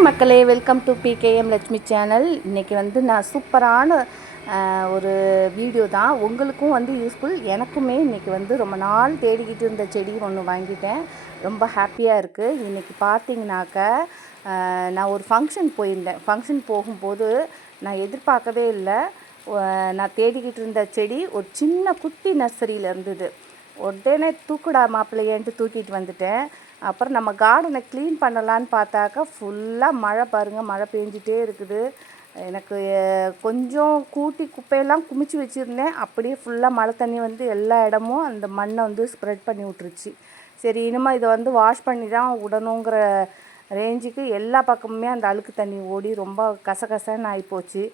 Hi மக்களே, welcome to PKM Lakshmi channel. இன்றைக்கி வந்து நான் சூப்பரான ஒரு வீடியோ தான். உங்களுக்கும் வந்து யூஸ்ஃபுல். எனக்குமே இன்றைக்கி வந்து ரொம்ப நாள் தேடிக்கிட்டு இருந்த செடி ஒன்று வாங்கிட்டேன். ரொம்ப ஹாப்பியாக இருக்குது. இன்றைக்கி பார்த்தீங்கன்னாக்க நான் ஒரு ஃபங்க்ஷன் போயிருந்தேன். ஃபங்க்ஷன் போகும்போது நான் எதிர்பார்க்கவே இல்லை. நான் தேடிக்கிட்டு இருந்த செடி ஒரு சின்ன குட்டி நர்சரியில் இருந்தது. உடனே தூக்குடா மாப்பிள்ளையன்ட்டு தூக்கிட்டு வந்துட்டேன். அப்புறம் நம்ம கார்டனை க்ளீன் பண்ணலான்னு பார்த்தாக்கா ஃபுல்லாக மழை பாருங்கள், மழை பெஞ்சிட்டே இருக்குது. எனக்கு கொஞ்சம் கூட்டி குப்பையெல்லாம் குமிச்சு வச்சுருந்தேன். அப்படியே ஃபுல்லாக மழை தண்ணி வந்து எல்லா இடமும் அந்த மண்ணை வந்து ஸ்ப்ரெட் பண்ணி விட்டுருச்சு. சரி, இனிமேல் இதை வந்து வாஷ் பண்ணி தான் விடணுங்கிற ரேஞ்சுக்கு எல்லா பக்கமுமே அந்த அழுக்கு தண்ணி ஓடி ரொம்ப கசகசன்னு ஆகிப்போச்சு.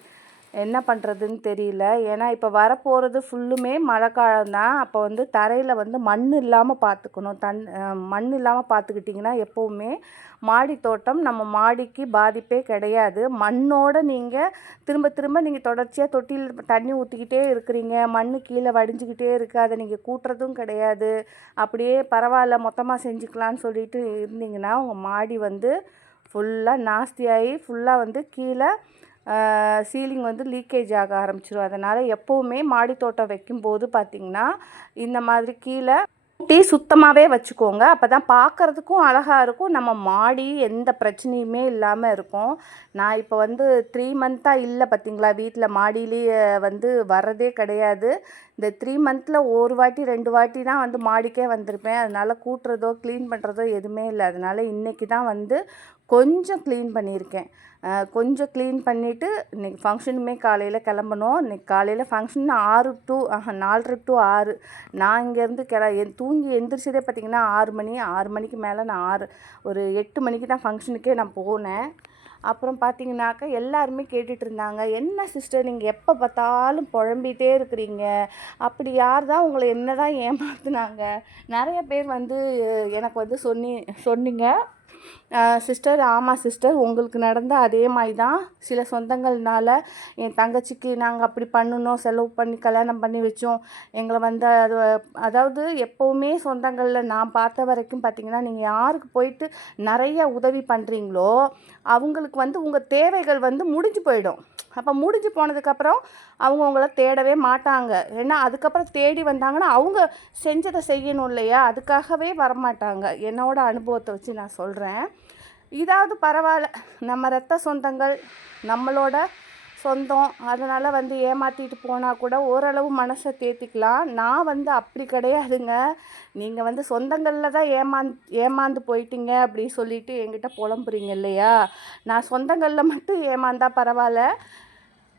என்ன பண்ணுறதுன்னு தெரியல. ஏன்னா இப்போ வரப்போகிறது ஃபுல்லுமே மழைக்காலம் தான். அப்போ வந்து தரையில் வந்து மண் இல்லாமல் பார்த்துக்கணும். மண் இல்லாமல் பார்த்துக்கிட்டிங்கன்னா எப்போவுமே மாடி தோட்டம் நம்ம மாடிக்கு பாதிப்பே கிடையாது. மண்ணோடு நீங்கள் திரும்ப திரும்ப நீங்கள் தொடர்ச்சியாக தொட்டியில் தண்ணி ஊற்றிக்கிட்டே இருக்கிறீங்க, மண் கீழே வடிஞ்சிக்கிட்டே இருக்குது, அதை நீங்கள் கூட்டுறதும் கிடையாது. அப்படியே பரவாயில்ல மொத்தமாக செஞ்சுக்கலான்னு சொல்லிட்டு இருந்தீங்கன்னா உங்கள் மாடி வந்து ஃபுல்லாக நாஸ்தியாகி ஃபுல்லாக வந்து கீழே சீலிங் வந்து லீக்கேஜ் ஆக ஆரம்பிச்சிடும். அதனால் எப்போவுமே மாடி தோட்டம் வைக்கும்போது பார்த்திங்கன்னா இந்த மாதிரி கீழே கூட்டி சுத்தமாகவே வச்சுக்கோங்க. அப்போ தான் பார்க்குறதுக்கும் அழகாக இருக்கும். நம்ம மாடி எந்த பிரச்சனையுமே இல்லாமல் இருக்கும். நான் இப்போ வந்து 3 மந்த்தாக இல்லை பார்த்திங்களா, வீட்டில் மாடியிலேயே வந்து வர்றதே கிடையாது. இந்த 3 மந்தில் ஒரு வாட்டி 2 வாட்டி தான் வந்து மாடிக்கே வந்திருப்பேன். அதனால் கூட்டுறதோ க்ளீன் பண்ணுறதோ எதுவுமே இல்லை. அதனால் இன்றைக்கி தான் வந்து கொஞ்சம் க்ளீன் பண்ணியிருக்கேன். கொஞ்சம் க்ளீன் பண்ணிவிட்டு இன்றைக்கி ஃபங்க்ஷனுமே காலையில் கிளம்பணும். இன்றைக்கி காலையில் ஃபங்க்ஷன் 4:30 to 6. நான் இங்கேருந்து தூங்கி எந்திரிச்சதே பார்த்திங்கன்னா 6 மணி. 6 மணிக்கு மேலே நான் ஒரு 8 மணிக்கு தான் ஃபங்க்ஷனுக்கே நான் போனேன். அப்புறம் பார்த்தீங்கன்னாக்கா எல்லாருமே கேட்டுட்டு இருந்தாங்க, என்ன சிஸ்டர் நீங்கள் எப்போ பார்த்தாலும் புழம்பிகிட்டே இருக்கிறீங்க, அப்படி யார் தான் உங்களை என்ன தான் ஏமாத்துனாங்க? நிறைய பேர் வந்து எனக்கு வந்து சொன்னீங்க சிஸ்டர். ஆமாம் சிஸ்டர், உங்களுக்கு நடந்த அதே மாதிரி தான் சில சொந்தங்கள்னால என் தங்கச்சிக்கு நாங்கள் அப்படி பண்ணணும், செலவு பண்ணி கல்யாணம் பண்ணி வச்சோம், எங்களை வந்து அதாவது எப்போவுமே சொந்தங்களில் நான் பார்த்த வரைக்கும் பார்த்திங்கன்னா நீங்கள் யாருக்கு போயிட்டு நிறைய உதவி பண்ணுறீங்களோ அவங்களுக்கு வந்து உங்கள் தேவைகள் வந்து முடிஞ்சு போயிடும். அப்போ முடிஞ்சு போனதுக்கப்புறம் அவங்க உங்களை தேடவே மாட்டாங்க. ஏன்னா அதுக்கப்புறம் தேடி வந்தாங்கன்னா அவங்க செஞ்சதை செய்யணும் இல்லையா, அதுக்காகவே வரமாட்டாங்க. என்னோடய அனுபவத்தை வச்சு நான் சொல்கிறேன். இதாவது பரவாயில்ல, நம்ம ரத்த சொந்தங்கள், நம்மளோட சொந்தம், அதனால் வந்து ஏமாற்றிட்டு போனால் கூட ஓரளவு மனசை தேத்திக்கலாம். நான் வந்து அப்படி கிடையாதுங்க. நீங்கள் வந்து சொந்தங்களில் தான் ஏமாந்து போயிட்டீங்க அப்படி சொல்லிவிட்டு என்கிட்ட புலம்புறீங்க இல்லையா. நான் சொந்தங்களில் மட்டும் ஏமாந்தா பரவாயில்ல,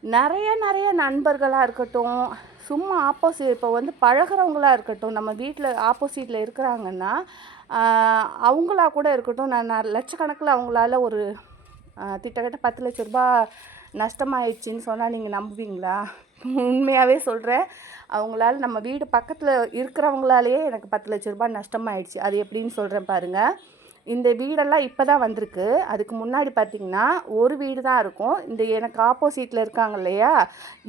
நிறைய நண்பர்களாக இருக்கட்டும், சும்மா ஆப்போசிட் இப்போ வந்து பழகிறவங்களாக இருக்கட்டும், நம்ம வீட்டில் ஆப்போசிட்டில் இருக்கிறாங்கன்னா அவங்களா கூட இருக்கட்டும், நான் லட்சக்கணக்கில் அவங்களால ஒரு கிட்டத்தட்ட 10 லட்ச ரூபா நஷ்டமாயிடுச்சின்னு சொன்னால் நீங்கள் நம்புவீங்களா? உண்மையாகவே சொல்கிறேன். அவங்களால நம்ம வீடு பக்கத்தில் இருக்கிறவங்களாலேயே எனக்கு 10 லட்ச ரூபா நஷ்டமாயிடுச்சு. அது எப்படின்னு சொல்கிறேன் பாருங்கள். இந்த வீடெல்லாம் இப்போ தான் வந்திருக்கு. அதுக்கு முன்னாடி பார்த்திங்கன்னா ஒரு வீடு தான் இருக்கும். இந்த எனக்கு ஆப்போசிட்டில் இருக்காங்க இல்லையா,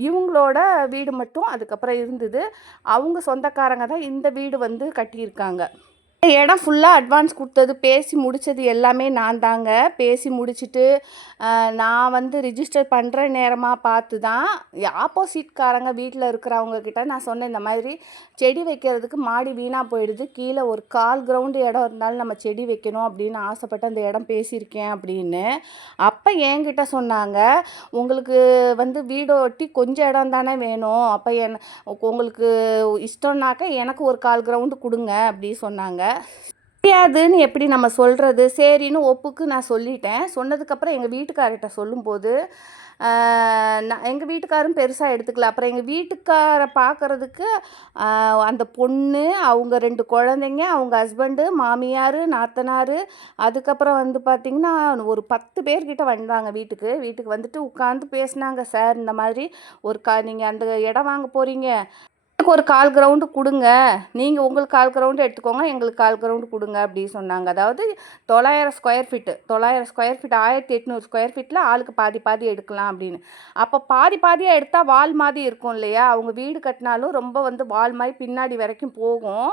இவங்களோட வீடு மட்டும் அதுக்கப்புறம் இருந்தது. அவங்க சொந்தக்காரங்க தான் இந்த வீடு வந்து கட்டியிருக்காங்க. இடம் ஃபுல்லாக அட்வான்ஸ் கொடுத்தது, பேசி முடித்தது எல்லாமே நான் தாங்க. பேசி முடிச்சுட்டு நான் வந்து ரிஜிஸ்டர் பண்ணுற நேரமாக பார்த்து தான் ஆப்போசிட்காரங்க வீட்டில் இருக்கிறவங்கக்கிட்ட நான் சொன்னேன், இந்த மாதிரி செடி வைக்கிறதுக்கு மாடி வீணாக போயிடுது, கீழே ஒரு 1/4 கிரவுண்டு இடம் இருந்தாலும் நம்ம செடி வைக்கணும் அப்படின்னு ஆசைப்பட்டு அந்த இடம் பேசியிருக்கேன் அப்படின்னு. அப்போ என்கிட்ட சொன்னாங்க, உங்களுக்கு வந்து வீடை ஒட்டி கொஞ்சம் இடம் தானே வேணும், அப்போ உங்களுக்கு இஷ்டம்னாக்க எனக்கு ஒரு 1/4 கிரவுண்டு கொடுங்க அப்படி சொன்னாங்க. முடியாதுன்னு எப்படி நம்ம சொல்கிறது? சரின்னு ஒப்புக்கு நான் சொல்லிட்டேன். சொன்னதுக்கப்புறம் எங்கள் வீட்டுக்காரர்கிட்ட சொல்லும்போது எங்கள் வீட்டுக்காரும் பெருசாக எடுத்துக்கல. அப்புறம் எங்கள் வீட்டுக்காரை பார்க்குறதுக்கு அந்த பொண்ணு, அவங்க 2 குழந்தைங்க, அவங்க ஹஸ்பண்டு, மாமியார், நாத்தனார், அதுக்கப்புறம் வந்து பார்த்திங்கன்னா ஒரு 10 பேர்கிட்ட வந்தாங்க வீட்டுக்கு வந்துட்டு உட்காந்து பேசினாங்க. சார், இந்த மாதிரி நீங்கள் அந்த இடம் வாங்க போகிறீங்க, எனக்கு ஒரு 1/4 கிரவுண்டு கொடுங்க, நீங்கள் உங்களுக்கு 1/4 கிரவுண்டு எடுத்துக்கோங்க, எங்களுக்கு 1/4 கிரவுண்டு கொடுங்க அப்படி சொன்னாங்க. அதாவது 900 square feet 900 square feet 1800 square ஃபீட்டில் ஆளுக்கு பாதி பாதி எடுக்கலாம் அப்படின்னு. அப்போ பாதி பாதியாக எடுத்தால் வால் மாதிரி இருக்கும் இல்லையா, அவங்க வீடு கட்டினாலும் ரொம்ப வந்து வால் மாதிரி பின்னாடி வரைக்கும் போகும்.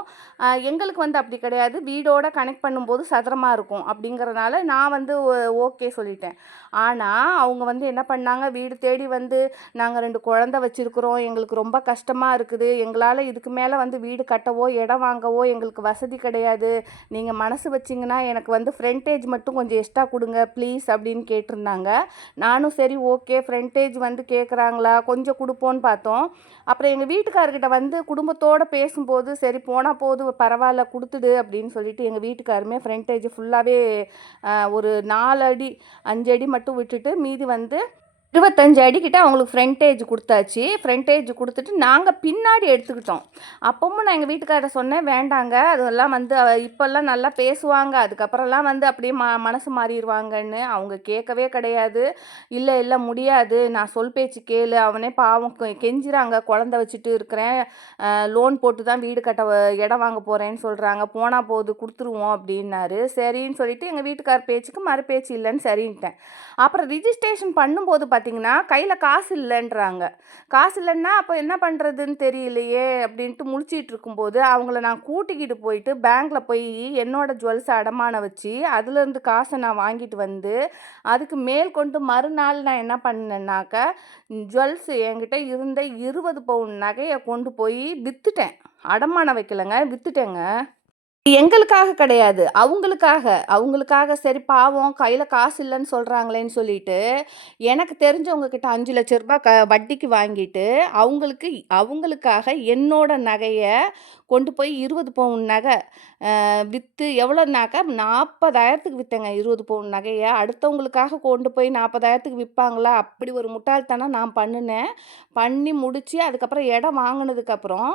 எங்களுக்கு வந்து அப்படி கிடையாது, வீடோட கனெக்ட் பண்ணும்போது சதுரமாக இருக்கும் அப்படிங்கிறதுனால நான் வந்து ஓகே சொல்லிட்டேன். ஆனால் அவங்க வந்து என்ன பண்ணாங்க, வீடு தேடி வந்து நாங்கள் 2 குழந்தை வச்சுருக்குறோம், எங்களுக்கு ரொம்ப கஷ்டமாக இருக்குது, எங்களால் இதுக்கு மேலே வந்து வீடு கட்டவோ இடம் வாங்கவோ எங்களுக்கு வசதி கிடையாது, நீங்கள் மனசு வச்சிங்கன்னா எனக்கு வந்து ஃப்ரண்டேஜ் மட்டும் கொஞ்சம் எக்ஸ்ட்ரா கொடுங்க ப்ளீஸ் அப்படின்னு கேட்டிருந்தாங்க. நானும் சரி ஓகே ஃப்ரண்டேஜ் வந்து கேட்குறாங்களா கொஞ்சம் கொடுப்போன்னு பார்த்தோம். அப்புறம் எங்கள் வீட்டுக்காரர்கிட்ட வந்து குடும்பத்தோடு பேசும்போது சரி போனால் போது பரவாயில்ல கொடுத்துடு அப்படின்னு சொல்லிட்டு எங்கள் வீட்டுக்காருமே ஃப்ரண்டேஜ் ஃபுல்லாகவே ஒரு 4 அடி 5 அடி மட்டும் விட்டுட்டு மீதி வந்து 25 அடிக்கிட்ட அவங்களுக்கு ஃப்ரண்டேஜ் கொடுத்தாச்சு. ஃப்ரண்டேஜ் கொடுத்துட்டு நாங்கள் பின்னாடி எடுத்துக்கிட்டோம். அப்பவும் நான் எங்கள் வீட்டுக்காரரை சொன்னேன், வேண்டாங்க அதெல்லாம் வந்து இப்போல்லாம் நல்லா பேசுவாங்க, அதுக்கப்புறம்லாம் வந்து அப்படியே மனசு மாறிடுவாங்கன்னு. அவங்க கேட்கவே கிடையாது. இல்லை இல்லை முடியாது, நான் சொல் பேச்சு கேளு, அவனே பாவம் கெஞ்சுறாங்க, குழந்தை வச்சுட்டு இருக்கிறேன், லோன் போட்டு தான் வீடு கட்ட இடம் வாங்க போகிறேன்னு சொல்கிறாங்க, போனால் போது கொடுத்துருவோம் அப்படின்னாரு. சரின்னு சொல்லிட்டு எங்கள் வீட்டுக்கார் பேச்சுக்கு மறு பேச்சு இல்லைன்னு சரின்ட்டேன். அப்புறம் ரிஜிஸ்ட்ரேஷன் பண்ணும்போது பார்த்தீங்கன்னா கையில் காசு இல்லைன்றாங்க. காசு இல்லைன்னா அப்போ என்ன பண்ணுறதுன்னு தெரியலையே அப்படின்ட்டு முழிச்சிட்டு இருக்கும்போது அவங்கள நான் கூட்டிக்கிட்டு போயிட்டு பேங்க்கில் போய் என்னோடய ஜுவல்ஸை அடமானம் வச்சு அதுலேருந்து காசை நான் வாங்கிட்டு வந்து அதுக்கு மேல் கொண்டு மறுநாள் நான் என்ன பண்ணேன்னாக்கா ஜுவல்ஸ் என்கிட்ட இருந்த 20 பவுன் நகையை கொண்டு போய் விற்றுட்டேன். அடமானம் வைக்கலைங்க, விற்றுட்டேங்க. எங்களுக்காக கிடையாது, அவங்களுக்காக சரி பாவம் கையில் காசு இல்லைன்னு சொல்கிறாங்களேன்னு சொல்லிட்டு எனக்கு தெரிஞ்சவங்க கிட்ட 5,00,000 ரூபாய் வட்டிக்கு வாங்கிட்டு அவங்களுக்காக என்னோட நகையை கொண்டு போய் 20 பவுன் நகை விற்று எவ்வளோனாக்கா 40,000க்கு விற்றேங்க. 20 பவுன் நகையை அடுத்தவங்களுக்காக கொண்டு போய் 40,000க்கு விற்பாங்களா? அப்படி ஒரு முட்டாள்தனம் நான் பண்ணினேன். பண்ணி முடித்து அதுக்கப்புறம் இடம் வாங்கினதுக்கப்புறம்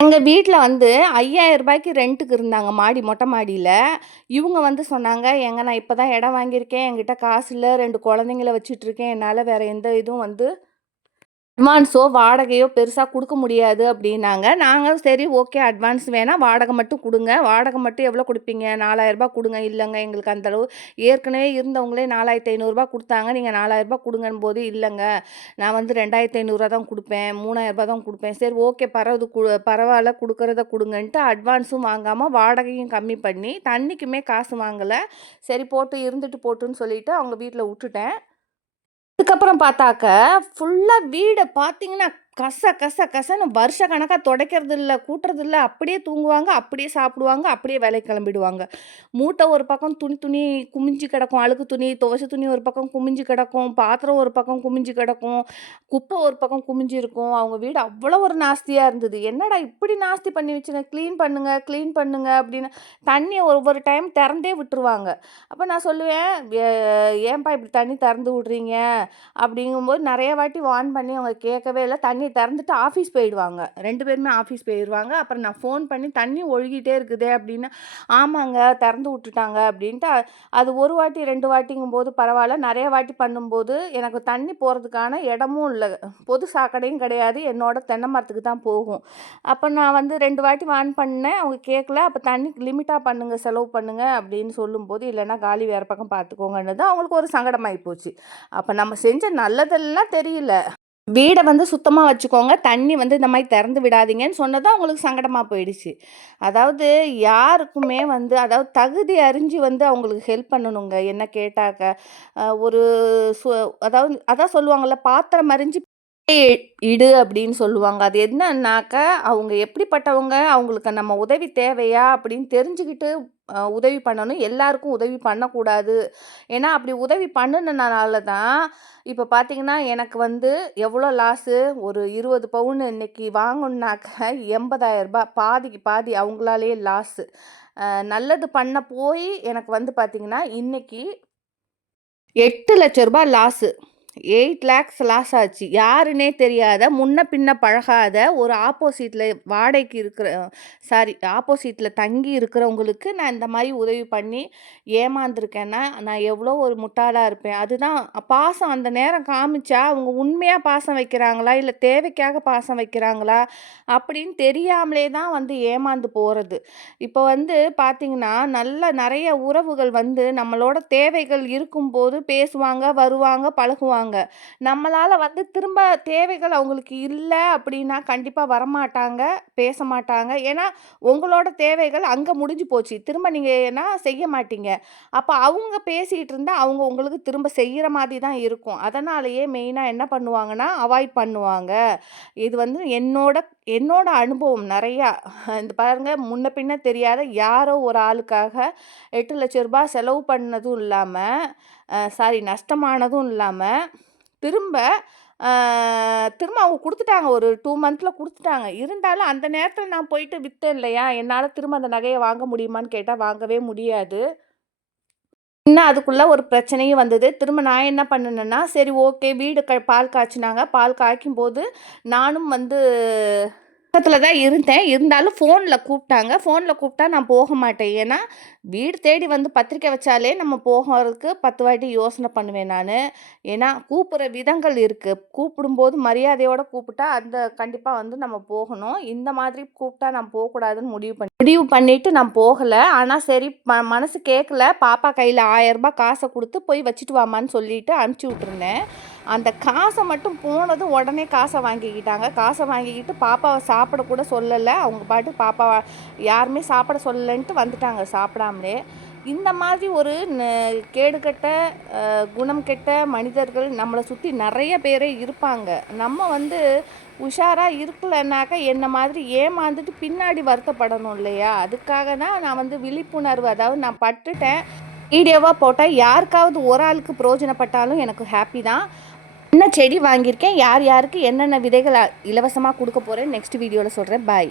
எங்கள் வீட்டில் வந்து 5,000 ரூபாய்க்கு ரெண்ட்டுக்கு இருந்தாங்க மொட்டை மாடியில். இவங்க வந்து சொன்னாங்க, "ஏங்க நான் இப்போ தான் இடம் வாங்கியிருக்கேன், என்கிட்ட காசு இல்லை, 2 குழந்தைங்கள வச்சுட்ருக்கேன், என்னால் வேறு எந்த இதுவும் வந்து அட்வான்ஸோ வாடகையோ பெருசாக கொடுக்க முடியாது" அப்படின்னாங்க. நாங்கள் சரி ஓகே அட்வான்ஸ் வேணாம், வாடகை மட்டும் கொடுங்க, வாடகை மட்டும் எவ்வளோ கொடுப்பீங்க? 4,000 ரூபாய் கொடுங்க. இல்லைங்க எங்களுக்கு அந்தளவு ஏற்கனவே இருந்தவங்களே 4,500 ரூபாய் கொடுத்தாங்க, நீங்கள் 4,000 ரூபாய் கொடுங்கன்னு போது, இல்லைங்க நான் வந்து 2,500 தான் கொடுப்பேன், 3,000 ரூபாய் தான் கொடுப்பேன். சரி ஓகே பரவாயில்ல கொடுக்குறத கொடுங்கன்ட்டு அட்வான்ஸும் வாங்காமல் வாடகையும் கம்மி பண்ணி தண்ணிக்குமே காசு வாங்கலை. சரி போட்டு இருந்துட்டு போட்டுன்னு சொல்லிவிட்டு அவங்க வீட்டில் விட்டுட்டேன். அதுக்கப்புறம் பார்த்தாக்க ஃபுல்லாக வீடை பார்த்தீங்கன்னா கச கச கசன்னு வருஷ கணக்காக துடைக்கிறது இல்லை, கூட்டுறது இல்லை, அப்படியே தூங்குவாங்க, அப்படியே சாப்பிடுவாங்க, அப்படியே வேலைக்கு கிளம்பிடுவாங்க. மூட்டை ஒரு பக்கம் துணி துணி குமிஞ்சு கிடக்கும், அழுக்கு துணி துவைச்ச துணி ஒரு பக்கம் குமிஞ்சு கிடக்கும், பாத்திரம் ஒரு பக்கம் குமிஞ்சு கிடக்கும், குப்பை ஒரு பக்கம் குமிஞ்சு இருக்கும். அவங்க வீடு அவ்வளோ ஒரு நாஸ்தியாக இருந்தது. என்னடா இப்படி நாஸ்தி பண்ணி வச்சுங்க, க்ளீன் பண்ணுங்க அப்படின்னு தண்ணியை ஒவ்வொரு டைம் திறந்தே விட்டுருவாங்க. அப்போ நான் சொல்லுவேன், ஏன்பா இப்படி தண்ணி திறந்து விட்றீங்க அப்படிங்கும்போது நிறைய வாட்டி வார்ன் பண்ணி அவங்க கேட்கவே இல்லை. தண்ணி திறந்துட்டு ஆஃபீஸ் போயிடுவாங்க, 2 பேருமே ஆஃபீஸ் போயிடுவாங்க. அப்புறம் நான் ஃபோன் பண்ணி தண்ணி ஒழுகிட்டே இருக்குதே அப்படின்னா, ஆமாங்க திறந்து விட்டுட்டாங்க அப்படின்ட்டு. அது ஒரு வாட்டி 2 வாட்டிங்கும்போது பரவாயில்ல, நிறைய வாட்டி பண்ணும்போது எனக்கு தண்ணி போகிறதுக்கான இடமும் இல்லை, பொது சாக்கடையும் கிடையாது, என்னோட தென்னை மரத்துக்கு தான் போகும். அப்போ நான் வந்து 2 வாட்டி வார்ன் பண்ணேன், அவங்க கேட்கல. அப்போ தண்ணி லிமிட்டாக பண்ணுங்கள், செலவு பண்ணுங்கள் அப்படின்னு சொல்லும்போது, இல்லைன்னா காலி வேறு பக்கம் பார்த்துக்கோங்கன்றது அவங்களுக்கு ஒரு சங்கடமாகி போச்சு. அப்போ நம்ம செஞ்ச நல்லதெல்லாம் தெரியல, வீடை வந்து சுத்தமாக வச்சுக்கோங்க, தண்ணி வந்து இந்த மாதிரி திறந்து விடாதீங்கன்னு சொன்னது அவங்களுக்கு சங்கடமாக போயிடுச்சு. அதாவது யாருக்குமே வந்து அதாவது தகுதி அறிஞ்சு வந்து அவங்களுக்கு ஹெல்ப் பண்ணணுங்க. என்ன கேட்டாக்க ஒரு சு அதாவது அதான் சொல்லுவாங்கள்ல, பாத்திரம் அறிஞ்சு இடு அப்படின்னு சொல்லுவாங்க. அது என்னன்னாக்கா அவங்க எப்படிப்பட்டவங்க, அவங்களுக்கு நம்ம உதவி தேவையா அப்படின்னு தெரிஞ்சுக்கிட்டு உதவி பண்ணணும். எல்லாருக்கும் உதவி பண்ணக்கூடாது. ஏன்னா அப்படி உதவி பண்ணுனனால தான் இப்போ பார்த்தீங்கன்னா எனக்கு வந்து எவ்வளோ லாஸு, ஒரு 20 பவுன் இன்னைக்கு வாங்கணுன்னாக்க 80,000 ரூபாய் பாதிக்கு பாதி அவங்களாலேயே லாஸு. நல்லது பண்ண போய் எனக்கு வந்து பார்த்தீங்கன்னா இன்னைக்கு 8,00,000 ரூபாய் லாஸு. 8 லேக்ஸ் லாஸ் ஆச்சு. யாருன்னே தெரியாத, முன்ன பின்ன பழகாத ஒரு ஆப்போசிட்ல வாடகைக்கு இருக்கிற ஆப்போசிட்ல தங்கி இருக்கிறவங்களுக்கு நான் இந்த மாரி உதவி பண்ணி ஏமாந்துருக்கேன்னா, நான் எவ்வளோ ஒரு முட்டாளா இருப்பேன். அதுதான் பாசம் அந்த நேரம் காமிச்சா, அவங்க உண்மையா பாசம் வைக்கிறாங்களா? இல்ல தேவைக்காக பாசம் வைக்கிறாங்களா? அப்படின்னு தெரியாமலே தான் வந்து ஏமாந்து போறது. இப்போ வந்து பார்த்தீங்கன்னா, நெறைய உறவுகள் வந்து நம்மளோட தேவைகள் இருக்கும்போது பேசுவாங்க, வருவாங்க, பழகுவாங்க. நம்மளால வந்து திரும்ப தேவைகள் அவங்களுக்கு இல்ல அப்படின்னா கண்டிப்பா வரமாட்டாங்க, பேச மாட்டாங்க. ஏன்னா, உங்களோட தேவைகள் அங்க முடிஞ்சு போச்சு. திரும்ப நீங்க ஏன்னா செய்ய மாட்டீங்க. அப்ப அவங்க பேசிட்டு இருந்தா, அவங்க உங்களுக்கு திரும்ப செய்யற மாதிரி தான் இருக்கும். அதனாலேயே மெயினா என்ன பண்ணுவாங்கன்னா, அவாய்ட் பண்ணுவாங்க. இது வந்து என்னோட அனுபவம் நெறையா. இந்த பாருங்க முன்ன பின்ன தெரியாத யாரோ ஒரு ஆளுக்காக ரூ. 8,00,000 செலவு பண்ணதும் இல்லாம, நஷ்டமானதும் இல்லாம, திரும்ப அ திரும்ப அவங்க குடுத்துட்டாங்க. ஒரு 2 மந்த்ல குடுத்துட்டாங்க. இருந்தாலும் அந்த நேரத்தில நான் போயிட்டு வித்தேன் இல்லையா? என்னால திரும்ப அந்த நகைய வாங்க முடியுமான்னு கேட்டா வாங்கவே முடியாது. இன்னும் அதுக்குள்ள ஒரு பிரச்சனையும் வந்தது. திரும்ப நான் என்ன பண்ணுனேன்னா, சரி ஓகே வீடு பால் காய்ச்சினாங்க. பால் காய்க்கும்போது நானும் வந்து பக்கத்துல தான் இருந்தேன். இருந்தாலும் ஃபோன்ல கூப்பிட்டாங்க. ஃபோன்ல கூப்பிட்டா நான் போக மாட்டேன். ஏன்னா, வீடு தேடி வந்து பத்திரிக்கை வச்சாலே நம்ம போகறதுக்கு 10 வாட்டி யோசனை பண்ணுவேன் நானு. ஏன்னா, கூப்பிடுற விதங்கள் இருக்கு. கூப்பிடும்போது மரியாதையோட கூப்பிட்டா, கண்டிப்பா வந்து நம்ம போகணும். இந்த மாதிரி கூப்பிட்டா நான் போக்கூடாதுன்னு முடிவு பண்ணிட்டு நான் போகல. ஆனா சரி மனசு கேட்கல. பாப்பா கையில ரூ. 1000 காச குடுத்து போய் வச்சுட்டு வாம்மான்னு சொல்லிட்டு அனுப்பிச்சு விட்டுருந்தேன். அந்த காச மட்டும் போனதும் உடனே காச வாங்கிக்கிட்டாங்க. காச வாங்கிக்கிட்டு பாப்பாவ சாப்பிட கூட சொல்லல. அவங்க பாட்டுக்கு பாப்பாவ யாருமே சாப்பிட சொல்லலன்ட்டு வந்துட்டாங்க சாப்பிடாமலே. இந்த மாதிரி ஒரு கேடுகெட்ட குணம் கெட்ட மனிதர்கள் நம்மளை சுற்றி நிறைய பேரே இருப்பாங்க. நம்ம வந்து உஷாரா இருக்கலைன்னாக்கா என்ன மாதிரி ஏமாந்துட்டு பின்னாடி வருத்தப்படணும் இல்லையா? அதுக்காக தான் நான் வந்து விழிப்புணர்வு, அதாவது நான் பட்டுட்டேன். வீடியோவாக போட்டால் யாருக்காவது ஒரு ஆளுக்கு பிரயோஜனப்பட்டாலும் எனக்கு ஹாப்பி தான். என்ன செடி வாங்கியிருக்கேன், யார் யாருக்கு என்னென்ன விதைகள் இலவசமாக கொடுக்க போகிறேன் நெக்ஸ்ட் வீடியோவில் சொல்கிறேன். பாய்.